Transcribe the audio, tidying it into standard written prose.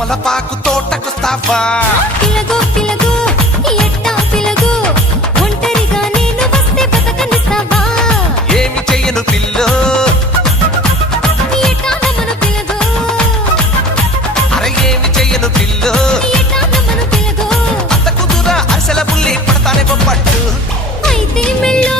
తమలపాకు తోటకొస్తావా పిలగో పిలగో ఎట్టా పిలగో ఒంటరిగా నేను వస్తే బతకనిస్తావా ఏమి చెయ్యను పిల్లో ఎట్టా నమ్మను పిలగో అరే ఏమి చెయ్యను పిల్లో ఎట్టా నమ్మను పిలగో అత్త కుదురా అరిసెల బుల్లి పడతానే బొప్పట్టు అయితే మెళ్ళో